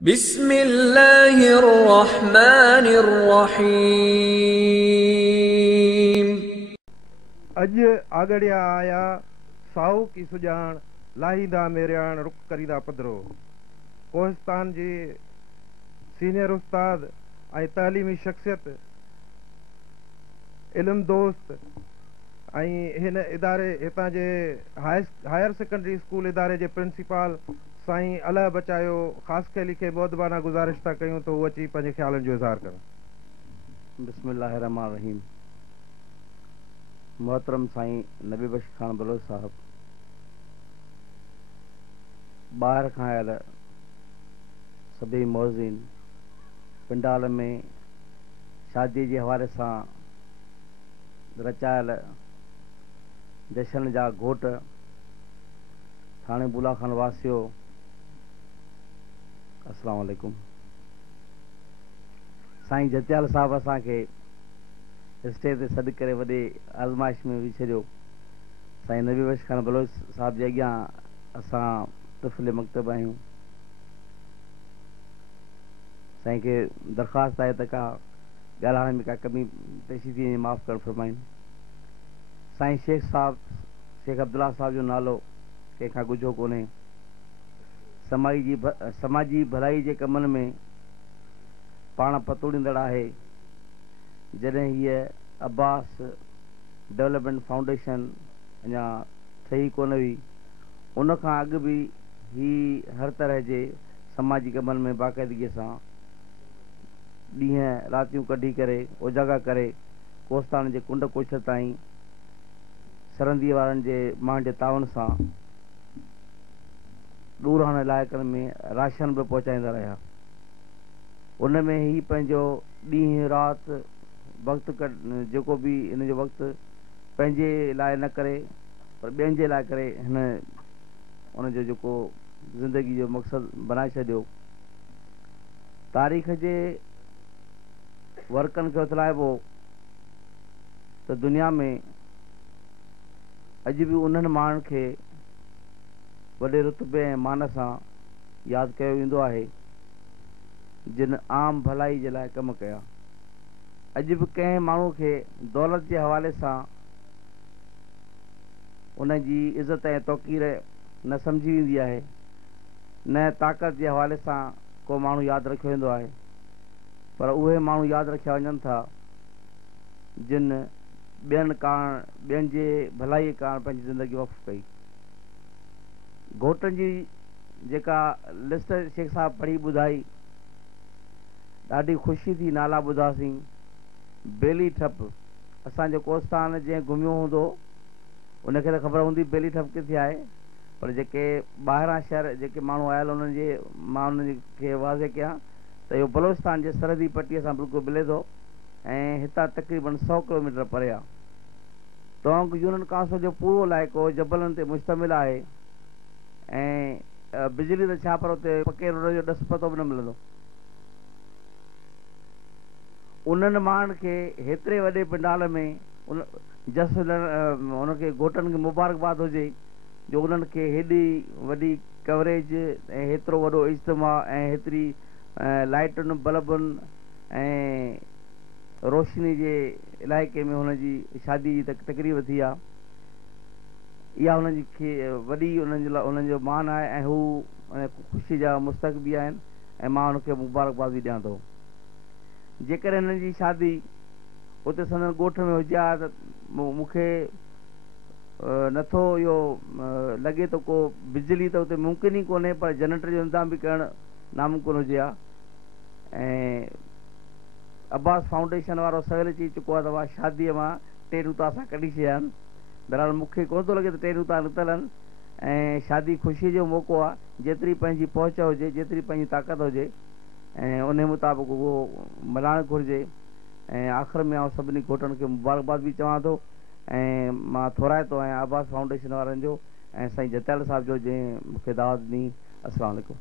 बिस्मिल्लाहिर्रहमानिर्रहीम। अज आगड़िया आया साहू की सुजान लाहीदा मेरियाण रुख करीदा पधरो। कोहिस्तान जे सीनियर उस्ताद ऐं तालीमी शख्सियत इल्म दोस्त ऐं हिन इदारे हितां जे हायर सेकेंडरी स्कूल इदारे जे प्रिंसिपल साईं अलाह बचायो ख़ासि खे लिखे मुअदबाना गुज़ारिश था कयूं तो अची पंहिंजे ख़्यालनि जो इज़हार कनि। बिस्मिल्लाहिर्रहमानिर्रहीम। मोहतरम साईं नबी बख्श खान बलोच साहब, ॿाहिरि खां आयल सभई मौज़ीन, पिंडाल में शादी जे हवाले सां रचायल जशन जा घोट, थाणे बुलाखान वासियो, अस्सलाम वालेकुम। साईं जतियाल साहब असांखे स्टेज ते सॾु करे वॾे आज़माइश में विझी छॾियो। साईं नबी बख्श खान बलोच साहब जे अॻियां असां तिफ़िल मकतब आहियूं। साईं खे दरख़्वास्त आहे त का ॻाल्हाइण में का कमी पेशी थी माफ़ करणु फरमाइनि। साईं शेख साहब, शेख अब्दुल्ला साहब जो नालो कंहिंखां ॻुझो कोन्हे। समाजी भलाई जे कमनि में पाण पतोड़ींदड़ आहे। जॾहिं हीअ अब्बास डेवलपमेंट फाउंडेशन अञा ठही कोन हुई, उनखां अॻु बि ही हर तरह जे समाजी कमनि में बाक़ाइदगीअ सां ॾींहं रातियूं कढी करे उजागर करे कोस्तान जे कुंड कोछ ताईं सरहदी वारनि जे माण्हुनि जे तावन सां ॾूरान इलाइक़नि में राशन बि पहुचाईंदा रहिया। उन में ही पंहिंजो ॾींहुं राति वक़्तु जेको बि इन जो वक़्तु पंहिंजे लाइ न करे पर ॿियनि जे लाइ करे हिन उनजो जेको ज़िंदगी जो मक़सदु बनाए छॾियो। तारीख़ जे वर्कनि खे उथलाइबो त दुनिया में अॼु बि उन्हनि माण्हुनि खे वॾे रुतबे ऐं मान सां यादि कयो वेंदो आहे जिन आम भलाई जे लाइ कम कया। अॼु बि कंहिं माण्हू खे दौलत जे हवाले सां उन जी इज़त ऐं तौक़ीर न सम्झी वेंदी आहे, न ताक़त जे हवाले सां को माण्हू यादि रखियो वेंदो आहे, पर उहे माण्हू यादि रखिया वञनि था जिन ॿियनि जे भलाई कारण पंहिंजी ज़िंदगी वक़्फ़ कई। घोटनि जी जेका लिस्ट शेख साहब पढ़ी ॿुधाई, ॾाढी ख़ुशी थी नाला ॿुधासीं। बेली ठप, असांजो कोस्तान जंहिं घुमियो हूंदो उनखे त ख़बर हूंदी बेली ठप किथे आहे, पर जेके ॿाहिरां शहर जेके माण्हू आयल उन्हनि खे वाज़े कयां त इहो बलोचिस्तान जे सरहदी पटीअ सां बिल्कुलु मिले थो ऐं हितां तक़रीबन 100 किलोमीटर परे आहे। टोंक यूनियन काउंसिल जो पूरो इलाइक़ो जबलनि ते मुश्तमिल आहे ऐं बिजली त छा, पर उते पके रोड जो ॾस पतो बि न मिलंदो। उन्हनि माण्हुनि खे हेतिरे वॾे पिंडाल में उनखे घोटनि खे मुबारकबाद हुजे जो उन्हनि खे हेॾी वॾी कवरेज ऐं हेतिरो वॾो इज्तिमा ऐं हेतिरी लाइटुनि बल्बुनि ऐं रोशनी जे इलाइक़े में हुनजी शादी जी तकरीब थी आहे। इहा उन्हनि खे वॾी उन्हनि जो मान आहे ऐं हू ख़ुशी जा मुस्तक बि आहिनि ऐं मां उनखे मुबारकबाद बि ॾियां थो। जेकर हिननि जी शादी उते संदन ॻोठ में हुजे हा त मूंखे नथो इहो लॻे थो को बिजली त उते मुमकिन ई कोन्हे, पर जनरेटर जो इंतज़ाम बि करणु नामुमकिन हुजे हा। ऐं अब्बास फाउंडेशन वारो सवेल चई चुको आहे त उहा शादीअ मां 3 रूता असां कढी छॾिया आहिनि। बहरहाल मूंखे कोन थो लॻे त 3 रूता निकितल आहिनि ऐं शादी ख़ुशीअ जो मौक़ो आहे। जेतिरी पंहिंजी पहुच हुजे, जेतिरी पंहिंजी ताक़त हुजे ऐं उन मुताबिक़ उहो मल्हाइणु घुरिजे। ऐं आख़िर में आउं सभिनी घोटनि खे मुबारकबाद बि चवां थो ऐं मां थोराए थो आहियां अब्बास फाउंडेशन वारनि जो ऐं साईं जतियाल साहब जो जंहिं मूंखे दावत ॾिनी। अस्सलाम वालेकुम।